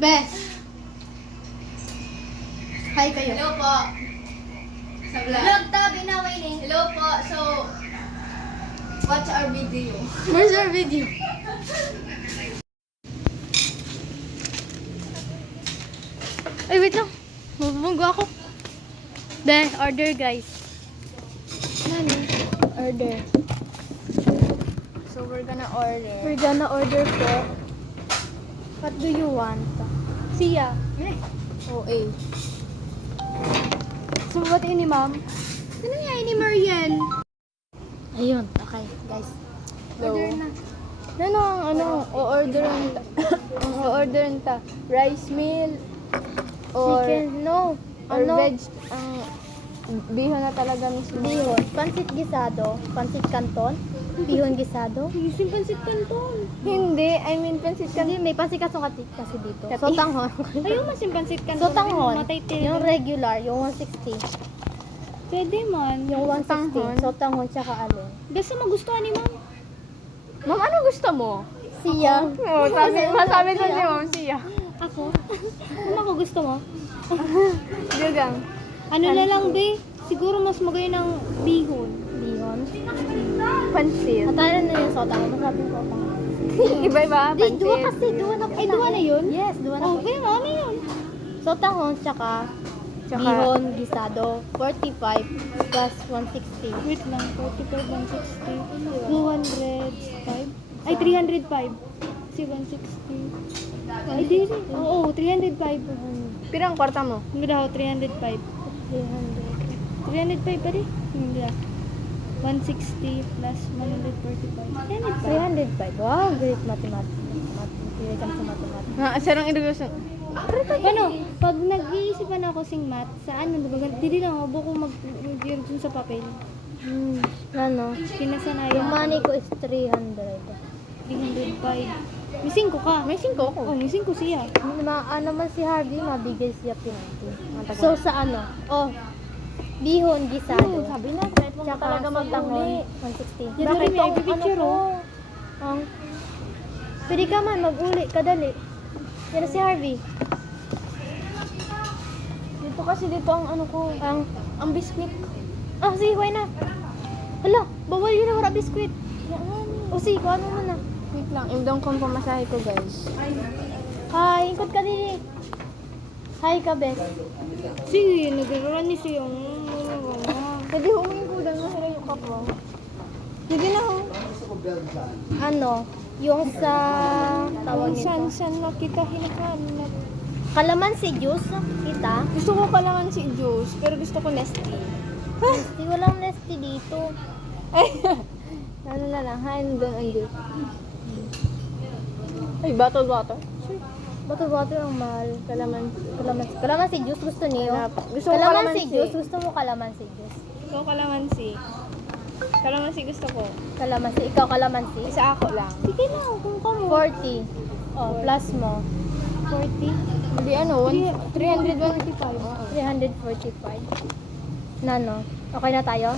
Bes. Hi kayo. Hello po. Sa vlog. Vlog tab, inaway ni. Hello po. So, watch our video. Where's our video? Ay, wait lang. Mabunggo ako. Be, order guys. Nani? Order. So, we're gonna order. We're gonna order po. What do you want? Siya. OA. So, what ini, ma'am? Ano nga ini, Marian? Ayun, okay, guys. Order na. Ano ang o-orderan ta? Ang o-orderan ta? Rice meal? Or, Chicken, no. or Ano? veg? Ang bihon na talaga mismo. Bihon. Pansit gisado. Pansit canton. Bihon gisado. Yung pansit canton. Hindi, I mean pansit Hindi, may pansit canton kasi dito. Kati. Sotanghon. Ayaw mas yung pansit canton. Sotanghon. Matay Yung regular, yung 160. Pwede man. Yung 160. Sotanghon. Sotanghon tsaka alin. Gusto magustuhan ni ma'am. Ma'am, ano gusto mo? Siya. Oo, masabi ko si Ma'am siya. Ako? Kung ako gusto mo. Gagang. Ano na lang, be? Siguro mas magayon ng bihon. Bihon. Pansit. Katalan na yung sotanghon. Masarap yung sotanghon. Iba-iba, Di, duwa pansit. kasi. Duwa na Ay, duwa na yun? Yes, duwa na. Oh, kaya mami yun. Sotanghon tsaka Tsaka- bihon gisado. 45 plus 160. Wait lang. 45, 160. 205. Ay, 305. Si 160. Ay, di rin. Oo, 305. Pirang kwarta mo? Hindi daw, 305. 305 pa rin? Hindi ah. 160 plus 145. 305. 305. Wow, great mathematics. Great ka sa mathematics. Sarang education. Ano, pag nag-iisipan ako sing math, sa ano, diba, hindi lang ako buko mag-gear dun sa papel. Ano? Pinasanayan Yung ako. money ko is 300. 305. May 5 ka. May 5 ako. Oh, may 5 siya. Ano man si Harvey, mabigay siya pinanty. So, sa ano? Oh, bihon gisado. Sabi na, kahit mo Tsaka talaga sotanghon, mag-uli. 160. Yan na rin may picture, oh. Ang, pwede ka man, mag-uli, kadali. Yan na si Harvey. Dito kasi dito ang ano ko, ang biscuit. Ah, sige, kuha na. Hala, bawal yun na wala biskwit. O sige, kuha mo na. Wait lang, imdong kong pamasahe ko guys. Hi, ikot ka din. Hi ka, Beth. Sige, nag-run ni siya yung... Pwede humingi ko dahil masira yung cup mo. Sige na ho. Ano, yung sa tawag San nito. na kita hinahanap. Kalamansi juice, kita. Gusto ko kailangan si juice, pero gusto ko Nestle. Nesty, walang Nesty dito. Ay, ano na lang, hain doon ang juice. Ay, bottled water. Bato-bato ang mahal. Kalamansi juice gusto niyo. Gusto ko Kalamansi kalamansi. juice, gusto mo kalamansi juice. Gusto ko kalamansi. Kalamansi gusto ko. Kalamansi, ikaw kalamansi. Isa ako lang. Sige na, kung ka mo. 40. Oh, plus mo. 40. Hindi ano, 325. 345. Nano? Okay na tayo?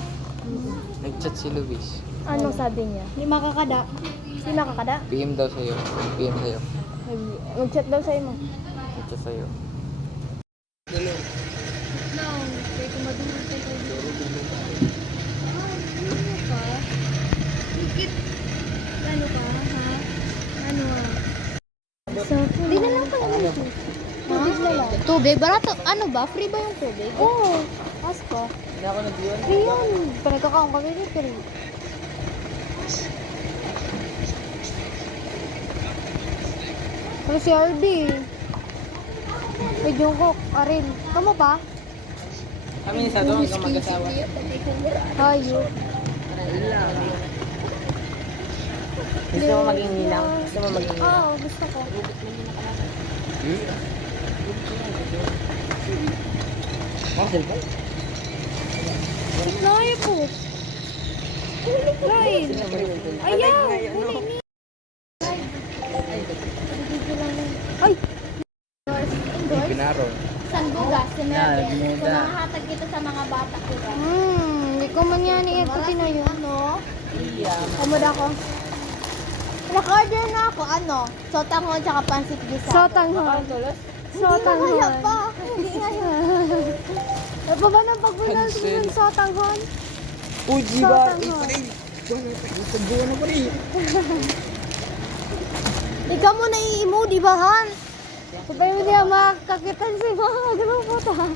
Nag-chat si Luis. Anong sabi niya? Hindi makakada. Si makakada? PM daw sa'yo. PM sa'yo. Mag-chat daw sa'yo mo. Nag-chat sa'yo. Ano ka, ha? Ano ah? Hindi na lang pala ng juice. Tubig na lang. Tubig? Barato. Ano ba? Free ba yung tubig? Oo. Ask ko. Hindi ako nag-iwan. Free yun. Pinagkakaon kami ni free. Ano si RD? May Jungkook. Arin. Kamu pa? Kami ni Sato, hanggang mag-asawa. Hayop. Gusto mo maging nilang? Gusto mo maging nilang? Oo, gusto ko. Oh, cellphone? Naay po. Right. Ayaw. Pinaro. Sanbugas. Yan, Kung muda. makahatag kita sa mga bata ko. Hindi ko man yan i-ito tinayo. Ano? Iya. Kamuda ko. Naka-order na ako, ano? Sotanghon tsaka pansit gisado. Sotanghon. Sotanghon. Kaya pa. Hindi ngayon. Ano ba nang pagpunta ng sotanghon? Uy, Jiba! Sotanghon. Tagbuhan na pa rin. Ikaw mo naiimo, di ba, Han? Sabay mo niya makakakitan si mga grupo ta.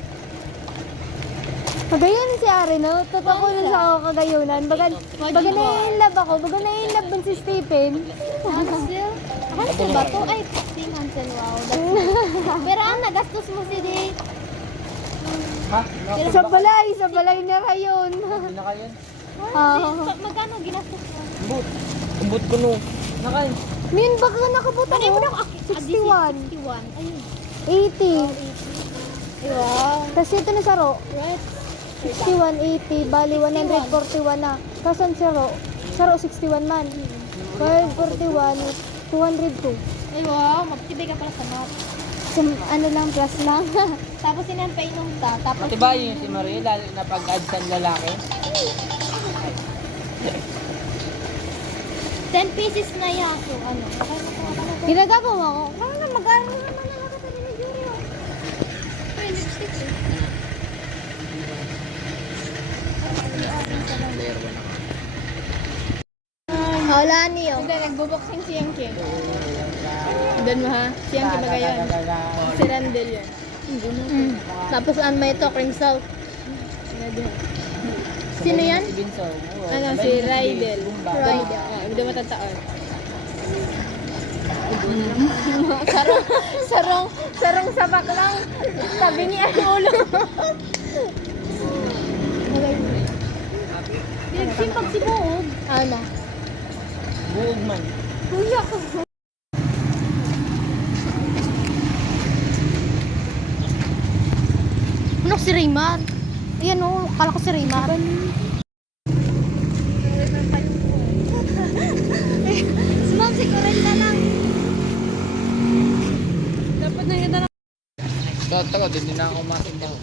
Kagayon si Ari, no? Totoo ko na sa ako kagayunan. Baga na-inlove ako. Baga na-inlove man si Stephen. Cancel? Cancel ba to? Ay, si cancel, wow. Pero nagastos mo si Day. Ha? Sa balay niya kayon. Hindi na kayo? Magkano ginastos mo? Umbot. Umbot ko no. Nakay. Min, baka nakabuta Ano mo ko? na? 61. 61. Ayun. 80. Wow. Tapos ito na saro. Right. 61, 80. Bali, 141 na. Kasan saro? Saro 61 man. 541, 202. Ay, wow. Magtibay ka pala sa math. Ano lang, plus lang. Tapos sinampainom ka. Tapos Matibay yun si Marie, lalo na pag-add sa lalaki. 10 pieces na yan. So, ano? Okay na po. Ginagawa mo ako. Kaya na, mag-aaral naman na ako sa ni Julio. Ay, lipstick eh. Wala niyo. Hindi, nagbuboxing si Yangke. Doon mo ha? Si Yangke ba yun? Si Randel yun. Tapos may to, cream salt. Sino yan? Si Binso. Ano, si Rydel. Rydel. Hindi mo tataon. sarong sabak lang. Sabi ni Anolo. Pinagsimpag si Buog. Ano? Buog man. Kuya ko. Ano si Raymar? Ayan o, kala ko si Raymar. Si Ma'am, si Corella lang. Dapat na yun na lang. Tago, din na ako matindaw.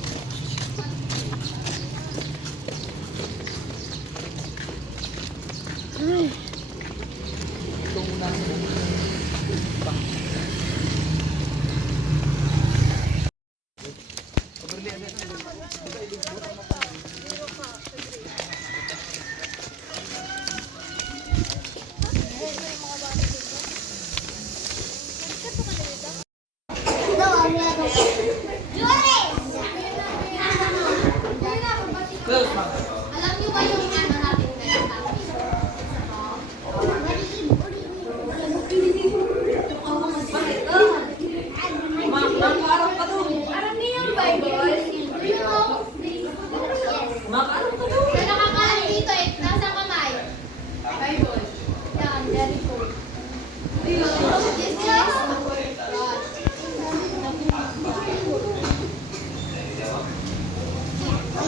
Ito muna. Alam niyo ba yung ano natin ngayon? Alam niyo yung Bible? Do you know? Sa nakakalam dito eh, nasa kamay. Bible. Yan, very cool. This is God.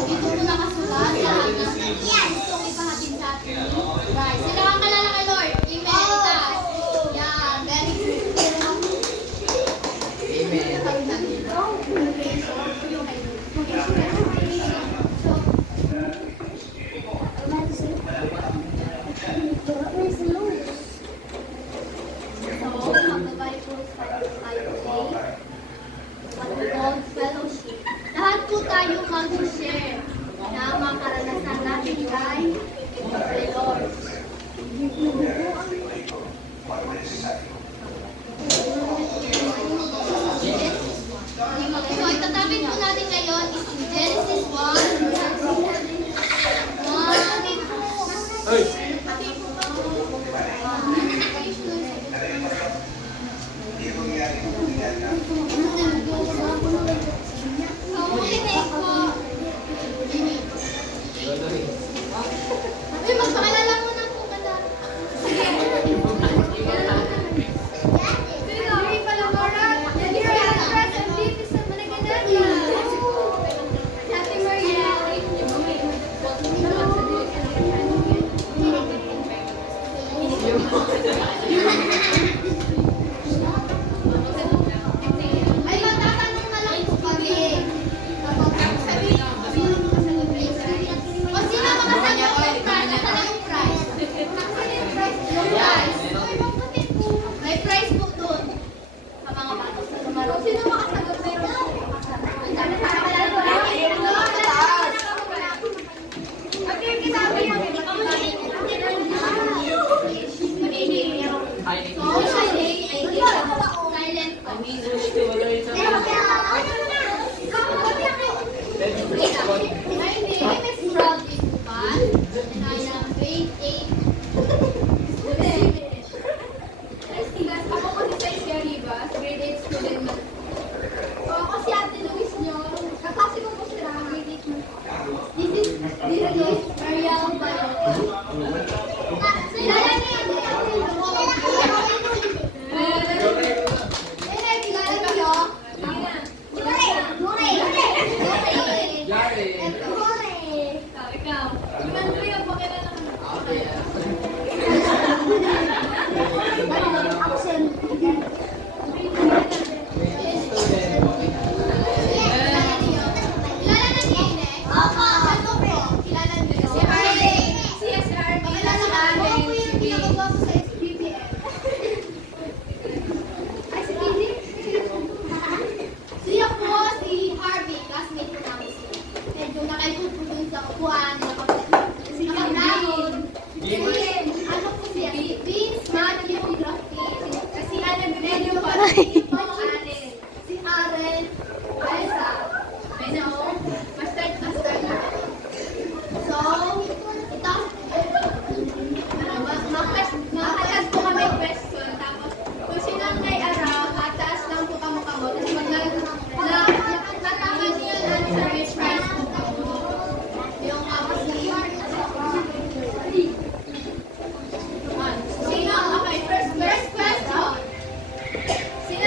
Dito mo nakasulat lahat ng gustong ipahatid sa atin. Right. Sila ang kalala kay Lord. Emeritus. Yan. Very good. So, magbabayad po tayo today. What we call fellowship. Lahat po tayo mag-share na mga karanasan natin kay the Lord. So, itatapin po natin ngayon is in Genesis 1. Uy, magpakilala mo na po ka na. Sige. Sige pala, Laura. Yan yung actress and beauty sa Managanaga. My name is Robin Duval, and I am grade 8. Ako po si Sia Rivas, grade 8 student man. Ako si Ate Luis nyo. Kaklase ko po sila, grade 8 man. This is Ariel Balota. Kilala niyo yung Siya po si Harvey, classmate ko namin siya. Medyo nakaipupo dun sa upuan, nakapagdahon. Ano po siya? Vince, Matt, Geography. Kasi medyo parang si Aren, Elsa. So, master na. So, ito, makakas po kami question. Tapos, kung sinang may araw, atas lang po kamukha mo. Tapos, pag nataman niyo yung answer, is price po kamo. Yung awas niyo. Sino? Okay, first question. Sino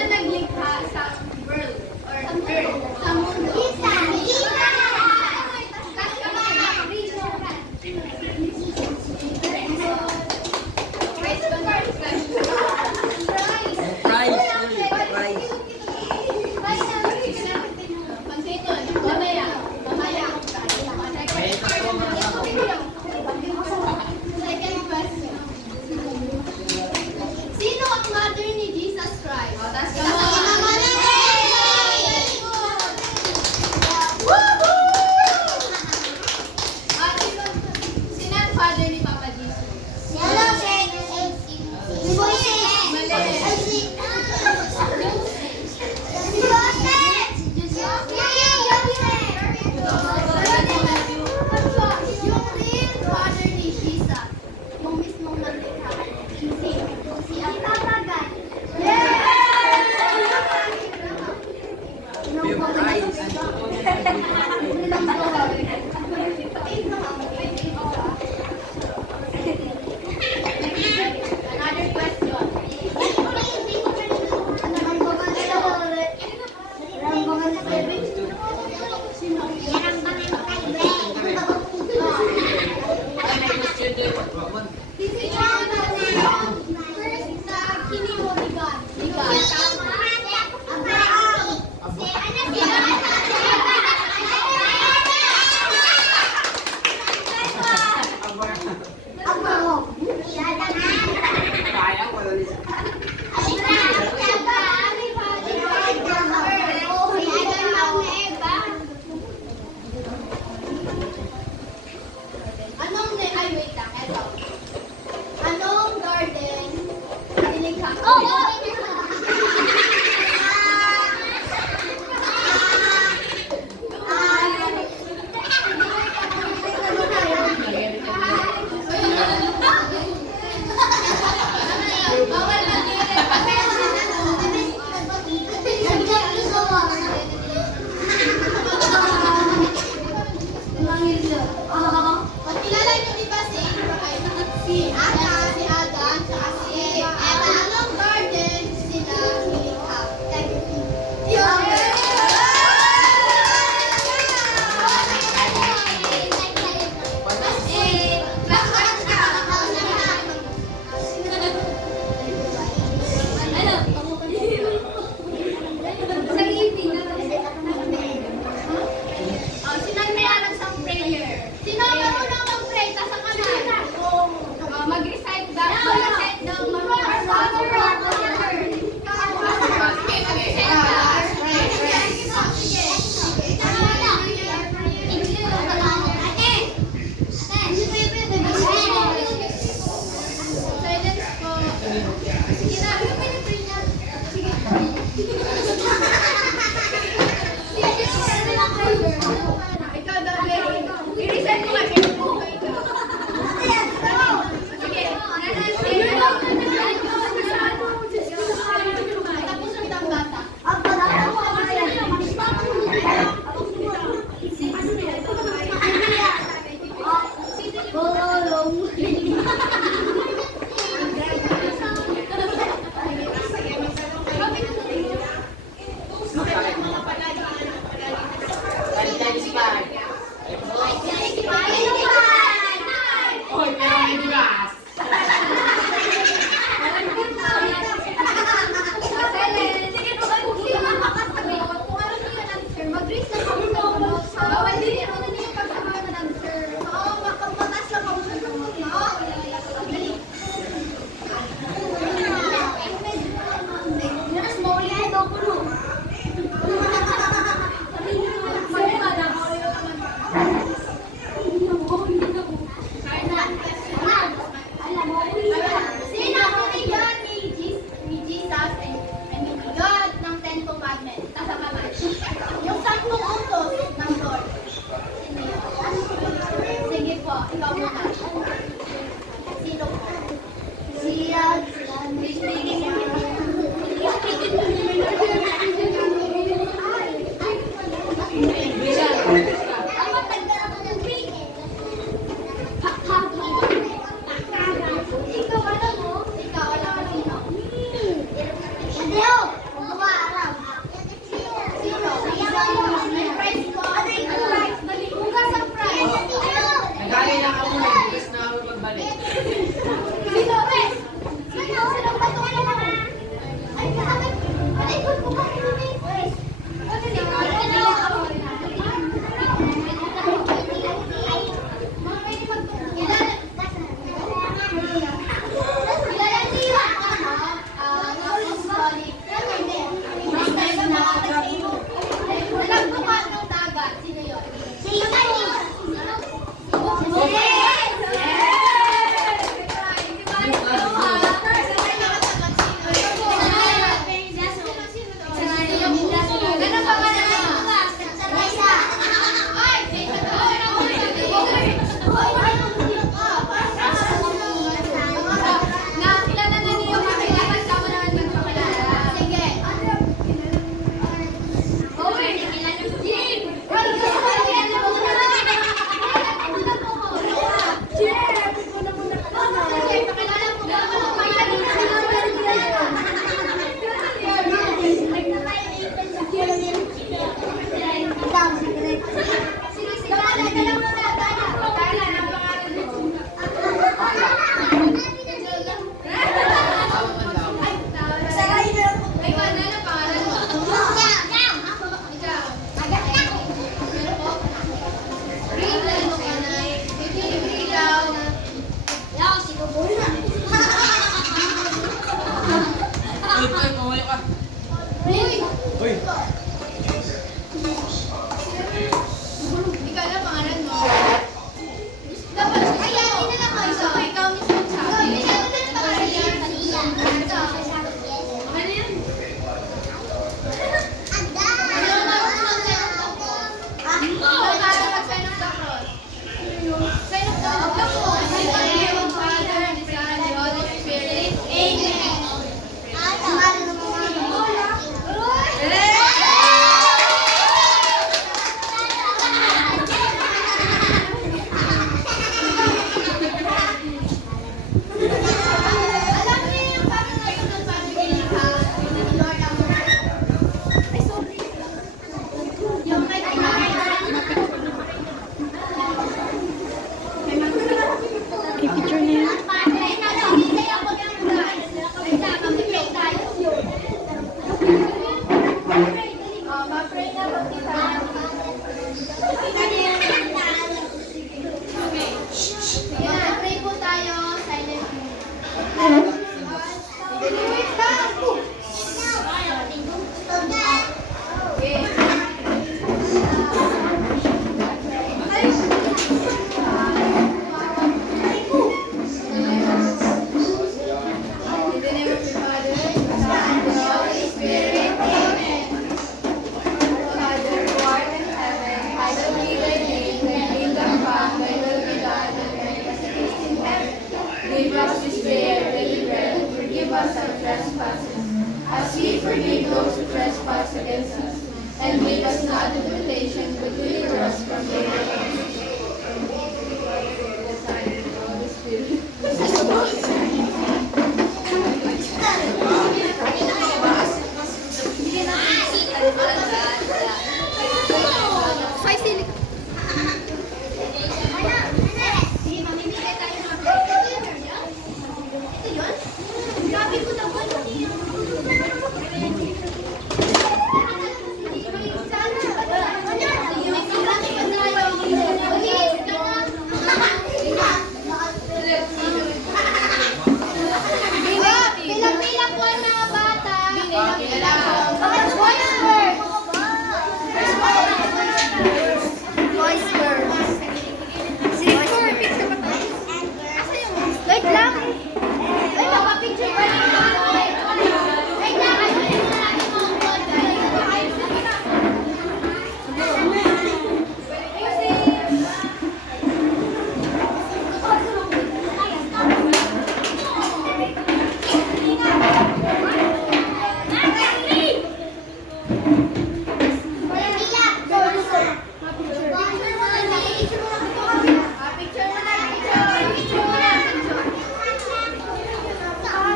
Ikaw na lang pangalan mo. Ikaw. Meron po? Green lang mo ka na. Ilaw na. Uy! Ikaw na pangalan mo. Dapat ayaw na lang mo. Isa ko ikaw mismo sabi. Ano yan? Ano marunong sign of the cross? Ikaw para mag-sign of the cross. Sign of the cross. In the name of Father, the Son, the Holy Spirit. Amen. Alam niyo yung parang nasunod sa bigay ha? Ay, sorry. Yung may I-picture na yun. Ma-pray na ba kita? Pray po tayo silently. Wait lang! Okay. In the name of the Father, the Son, and the Holy Spirit. Amen. Father, who art in heaven, hallowed be thy name. Thy kingdom come, thy will be done on earth as it is in heaven. Give us this day our daily bread, and forgive us our trespasses, as we forgive those who trespass against us. And lead us not into temptation, but deliver us from evil. The Son, and the Holy Spirit. Pila-pila po ang mga bata. Wait lang. Ay, napapicture pa rin ako. Wait lang, ano yung natin mga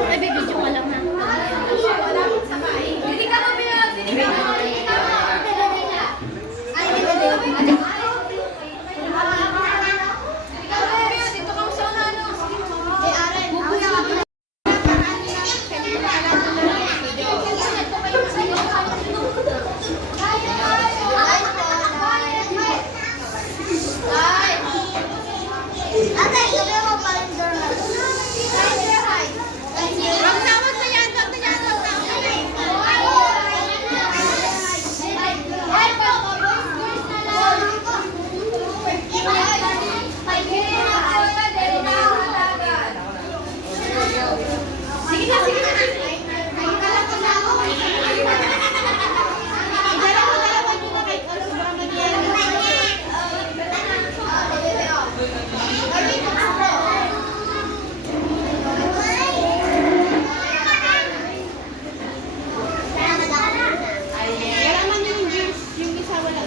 Ay, baby, yung alam na. Hindi ka mo pinag. Hindi ka mo. Ay, hindi ka mo. Dito ka mo sa ano. Eh, Aren. Sige na, sige na. Dalawa nyo na kay Ano sobrang Yaraman yung juice, yung isa wala.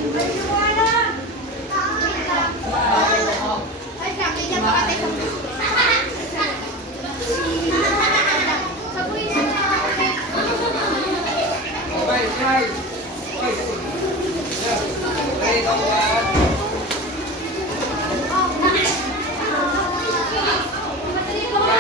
Ay, sakit niya pa katay sa Sino ba?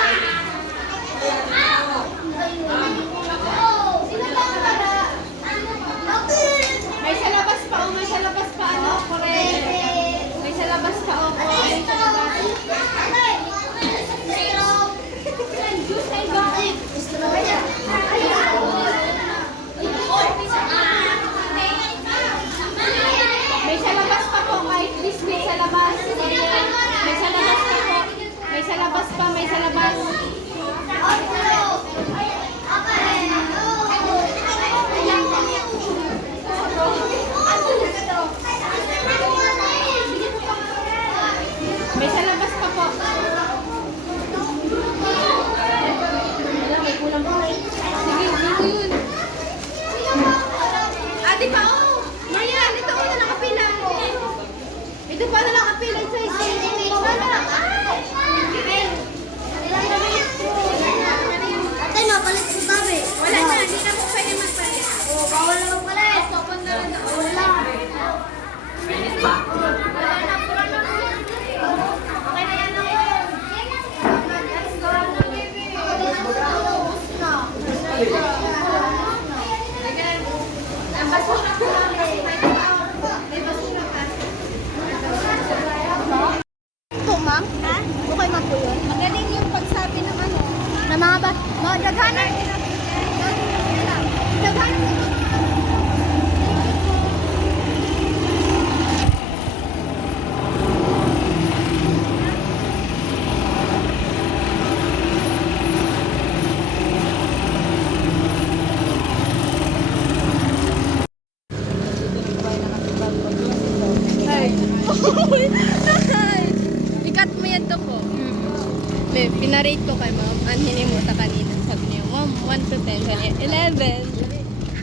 din.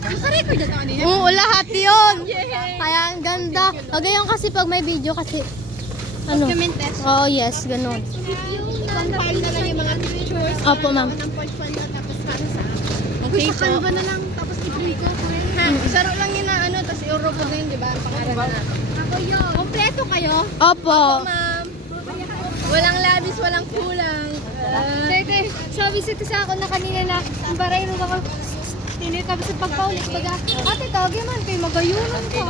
Naka-record na ito kanina. Oo, lahat yun. Kaya ang ganda. Kagayon kasi pag may video kasi, ano? Documented. Oh, yes, ganun. Compile na lang yung mga pictures. Opo, ma'am. Ng portfolio tapos para sa Okay Sa po. Canva na lang tapos i-play ko. Ha, isaro lang yun na ano, tapos i-Europe ko din, di ba? Ang pangalan na. Ako yun. Kompleto kayo? Opo. Ma'am. Walang labis, walang kulang. Teke, sabi sa ako na kanina na, para yun ako, tinit kami sa pagpaulit. Baga, ate, tawag man kayo, magayunan ka.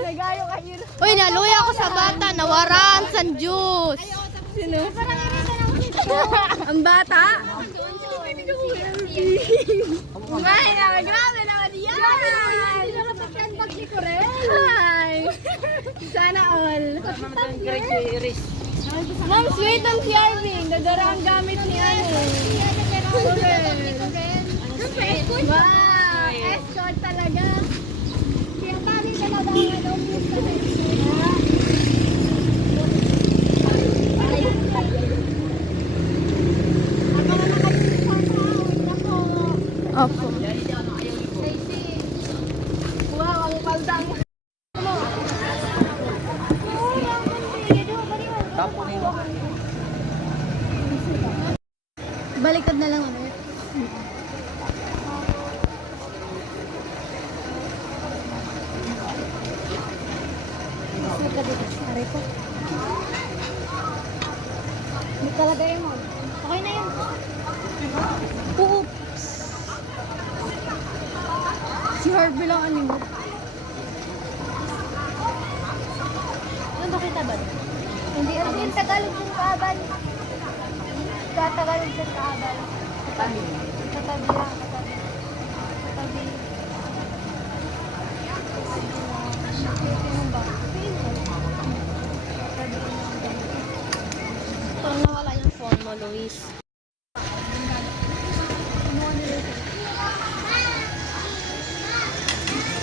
Nagayo kayo. Uy, naluya ako sa bata. Nawaran sa Diyos. Sino? Parang irita na ulit ko. Ang bata? Ay, grabe naman yan! Hindi na kapag ko rin. Hi! Sana all. Ma'am, sweet ang si Arvin. Nadara ang gamit ni ano. Wow! Escort talaga. Kaya kami talaga ang ano, Opo. Wow, ang paldang. Baliktad na lang ano. Aray ko. Hindi talaga yun. Okay na yun. Oops. Si Harvey lang ano. Ano ba kita ba? Hindi, ano yung Tagalog yung kaabal? Tagalog yung kaabal. Katabi lang, katabi. Katabi. Sino ba? Parang nawala yung phone mo, Luis.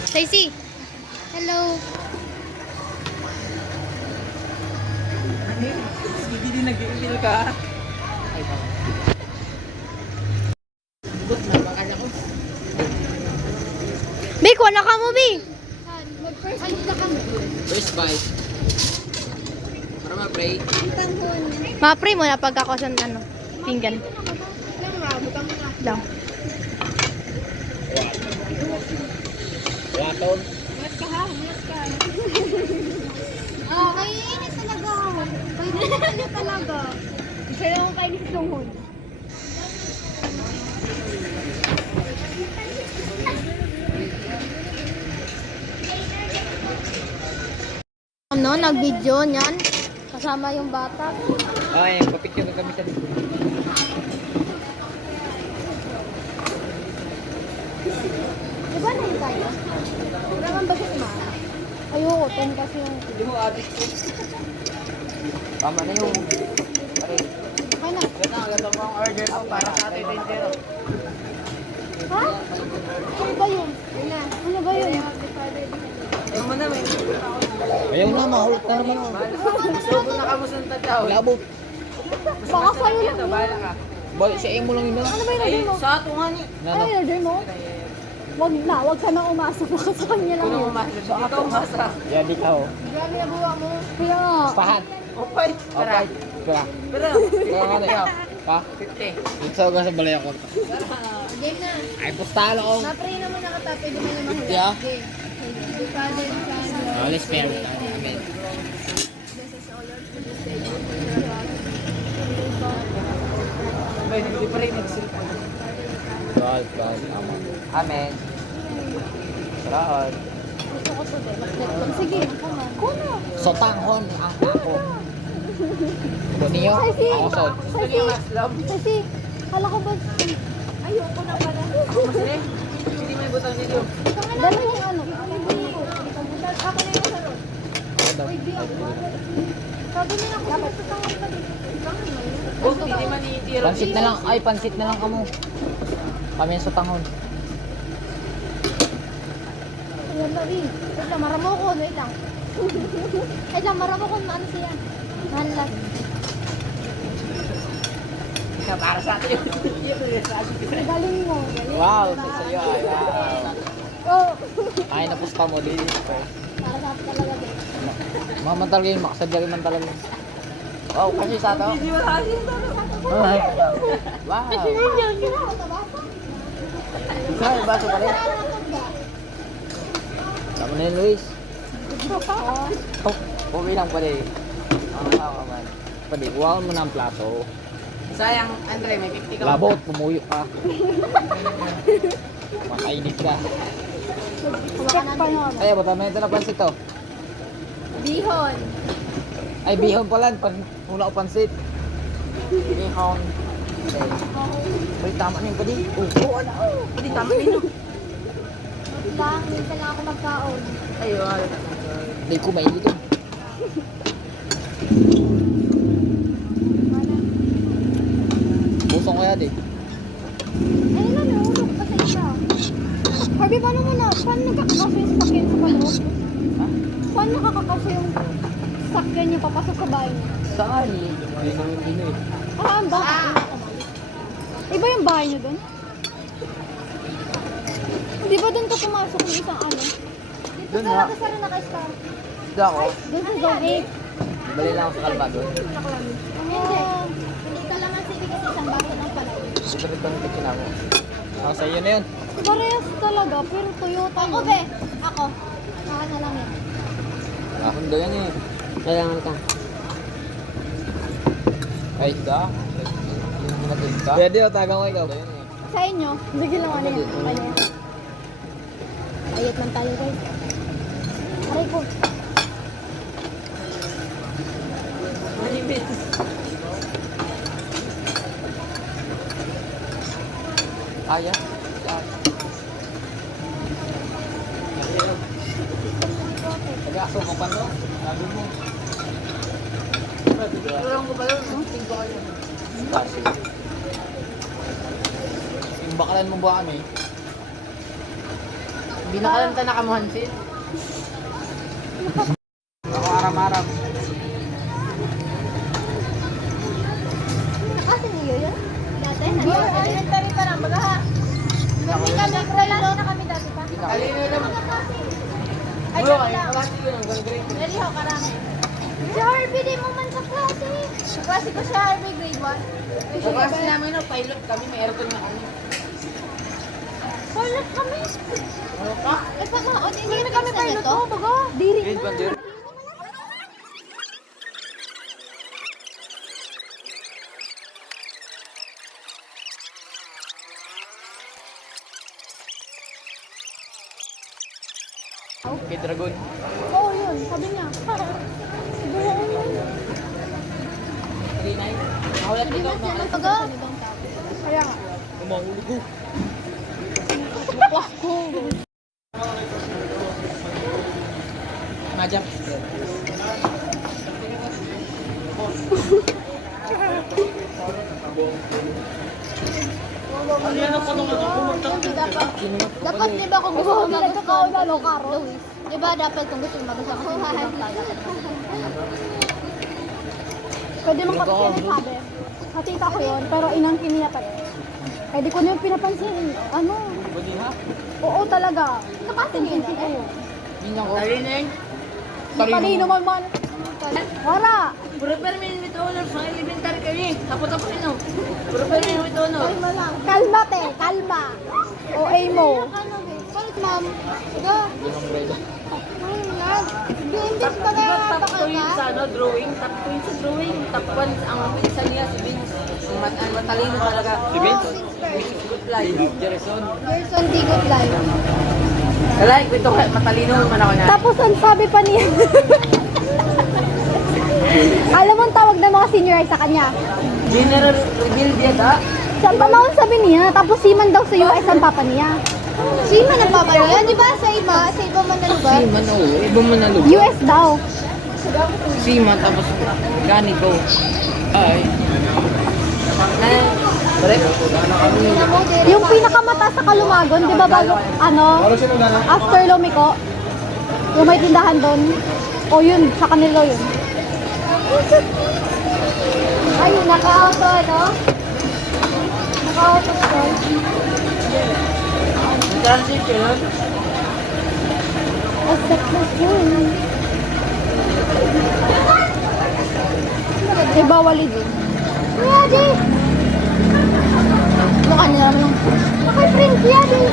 Stacy! Hello! Hindi din nag-i-feel ka. Ay, tama. But, nabakal ako. Bi, kuha na ka mo, Bi! Mag-first look na kami. First bite. Para ma-pray. Ma-pray mo na pagka sa ano, pinggan. Lang. Waton. Ah, kaiinit talaga. Kaiinit talaga. Kaya akong kainis sa tungkol. Ano, nag-video niyan. Kasama yung bata. Ay, papicture ka kami sa dito. Diba na yung tayo? Wala kang bagay ma. Ayoko, 10 kasi yung... Hindi mo abit ko. Tama na yung... Pare. Okay na. Ito mo ang order ko para sa atin tintero. Ha? Ano ba yun? Ano ba yun? Ayaw mo na, may. Ayaw na, mahulot na naman. Gusto na kamo sa tataw. Labo. Baka sa'yo lang. Bahala ka. Boy, sa mo lang yun. Ano ba yung order mo? Sa ato nga ni. Ano yung order mo? Wag na, wag ka na umasa. Baka sa kanya lang yun. Ikaw umasa. Yan, ikaw. Grabe na buwa mo. Kaya nga. Pahan. Okay. Okay. Kira. Pero. Kaya nga na. Ha? 50. Ito ka sa balay ako. Game na. Ay, postalo ko. Ma-pray naman nakatapi, di mo naman hula. Yeah. Game. Father, Son, Holy Spirit. Amen. Hindi pa rin nagsilpa. God, God, Amen. Amen. Salamat. Gusto ko to din. Mag-Netflix. Sige, kuna. Sotanghon ang ako. Kunin niyo, Kasi, ako sod. kasi, kala ko ba, ayoko na pala. Hindi may butang dito. Dala yung ano. Ako na yung sarong. Sabi niya ako, dapat sa tangan pa dito. Pansit na lang, ay pansit na lang kamo. Kami ang sotanghon. Ayan na rin. Wait lang, maramo ko. Wait lang. Wait lang, maramo ko. Ano siya? Nalas. na para sa atin. Galing mo. Wow, sa iyo ay wow. Oh. Ay, napusta mo din. Para sa akin talaga din. Maman talaga yung makasadya rin man talaga. Wow, kasi sa ato. Ay, wow. Ay, baso pa rin. Tama na yun, Luis. Oh, okay lang pala eh. Man. Pwede, kuha mo na ang plato. Sayang, Andre, may 50 ka. Labot, pumuyo ka. Makainit ka. Check pa naman. Ay, bata na ito na pansit to. Bihon. Ay, bihon pala. Una ko pansit. Bihon. Ay, tama na yun pwede. Oo, ano? Pwede, tama na yun. Lang, minsan lang ako magkaon. Ay, wala. Hindi ko mainit yun. Pusong kaya di. Ay, nahulog pa sa isa. Harvey, paano nagkakakaso yung sakyan sa kaloob? Ha? Paano nakakakaso yung sakyan niya papasok sa bahay niya? Saan? Hindi naman dino eh. Ah, ang bahay. Iba yung bahay niyo doon? Di ba doon ka pumasok yung isang ano? Dito Doon ka nga. nakasara na kay Star. Dito ako. Doon sa zone Bali lang ako sa kalba doon. 8. Hindi. Hindi ka lang kasi kasi isang baso ng palaw. Ito rin itong kitchen ako. Ah, sa iyo na yun. Parehas talaga, pero Toyota Ako, yun. be. Ako. Saka na lang yan. Akin daw yan eh. Kailangan ka. Ay, da. Pwede o, tagang ko ikaw. Sa inyo, sige lang ano yan. Ano yan? Ayat man tayo guys. Aray ko. Kaya? Pag-aso mo pa no? Sabi mo. Tulong ko pa yun. Kasi. Yung bakalan mo ba kami? Hindi na kalanta nakamuhansin. Ako aram-aram. Kasi niyo yun? Dati, Hindi, elementary pa lang. Baga ha? Hindi kami, relalo na kami dati pa. Kalino naman. Ay, Bro, kami ay, lang. kalati yun. Ang galing. Dali ho, karami. Si Harvey, di mo man sa klase. Sa klase ko si Harvey, grade 1. Sa klase namin, no, pilot kami. May aircon na kami. Pilot kami. Ano ka? Eh, baka, o, hindi Hindi kami pilot ko, baga. Diri Grade na. 1 din. Kay Dragon. Oo, yun. Sabi niya. Buo yun. 3-9. Nakulat ikaw. Nakulat. Baga. Kaya nga. Umahuli ko. Wah ko. Majap. Dapat, di ba, kung gusto mo magustuhan ka, Luis, di ba, dapat kung gusto mo magustuhan ka, Pwede mong kapatid ni Fabe. Katita ko yun, pero inangkin niya pa yun. Pwede ko na yung pinapansin. Ano? Pwede ha? Oo talaga. Kapasin yun, Pinsin ko yun. Minyan ko. Tarinig. Talino man. Wala. Prepare me with honor sa elementary kami. Tapos ino. Prepare me with honor. Kalma te, kalma. O mo. Kulit, ma'am. Ito, Limang grade. Hindi Top, ba diba, kaya top bakal 2 yun ka? sa ano, drawing. Top 2 yun sa drawing. Top 1 ang pinsan niya, si Vince. Ang matalino talaga. Si Vince? Good life. Jerison. Gerson D. Good Life. Like, ito matalino naman ako na. Tapos ang sabi pa niya. Alam mo ang tawag ng mga senior ay sa kanya. General reveal dia ta. Sa panahon sabi niya, tapos seaman daw sa US ang papa niya. Sino ang papa niya? Di ba sa iba man na lugar? Sima na oh. Iba mo na lugar. US daw. Sima tapos ganito. Ay. Yung pinakamataas sa Kalumagon, di ba bago, ano, after Lumiko, yung may tindahan doon, o yun, sa kanila yun. Ay, naka-auto, ano? Out of stall. Transit yun. Asap na yun. Eh, bawal din. Kuya, di. Mukha nila naman lang. Naka-print kuya, di.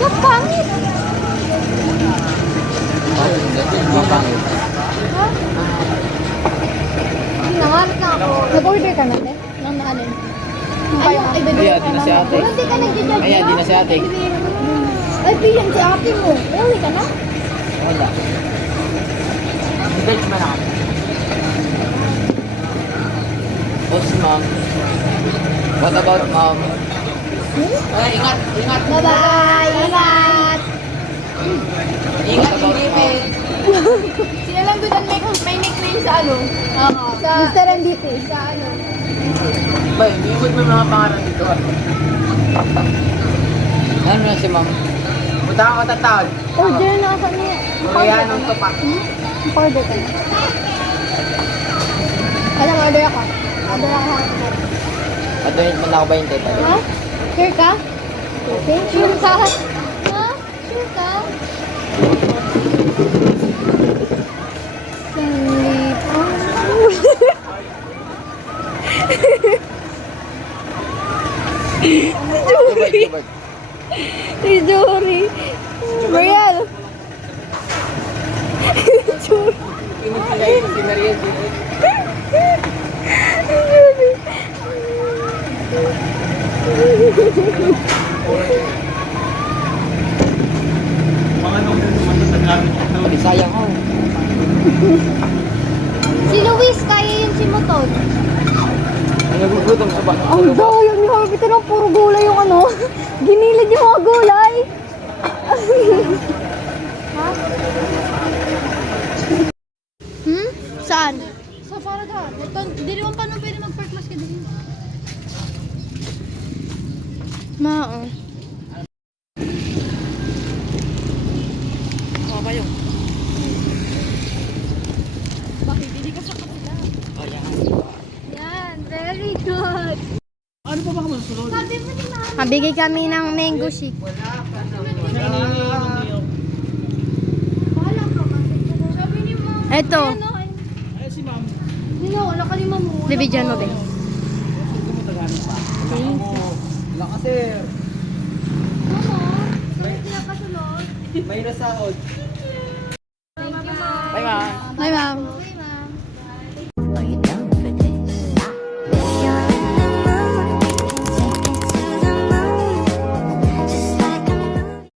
Yung pangit. Ha? Nangarap na ako. Nag-order ka na, eh? Nang naanin? Ay, ibibigay Kaya, di na si ate. Hindi ka nag-judge. Kaya, di na si ate. Ay, piyan si ate mo. Uwi ka na? Wala. Debate man ako. Boss, ma'am. What about mom? Ay, ingat, ingat. Bye-bye! Ingat! Ingat, hindi eh. Sila lang doon ang may nickname sa ano? Sa Mr. MVP. Sa ano? Ba, hindi mo mga pangalan dito. Ano na si ma'am? Punta ako tatawag. Order na ako niya. Koreanong tupak. Order ka na. Alam, order ako. Order ako. Patuloy mo na ako 20 pa. Ha? Sure ka? Okay. Sure ka? Ha? Sure ka? Gilbert. Si Jory. Mariel. Jory. Pinagpilay si Maria Gilbert. Jory. Pati sayang oh. Si Luis, kaya yun si Moton. Ang nagugutom sa ba? Ang daya ni Harvey. Tinang puro gulay yung ano. Ginilid yung mga gulay. Saan? Sa Paraga. Hindi naman pa nung pwede mag-park mas ka din. Mao. Oo kayo. Bakit? Hindi ka sa kapila. Oh, yan. Yan, very good. Ano pa ba ka masunod? Sabi mo ni Mama. Mabigay kami ng mango shake. Bahala ka kasi. Sabi ni Mama. Eto. Ay, si ma'am. Hindi na, wala ka ni Mama. Bibigyan mo, be. Wala ka, sir. Mama, bakit kaya kasunod? May nasahod. Thank you, Mama. Bye, ma'am. Bye, ma'am.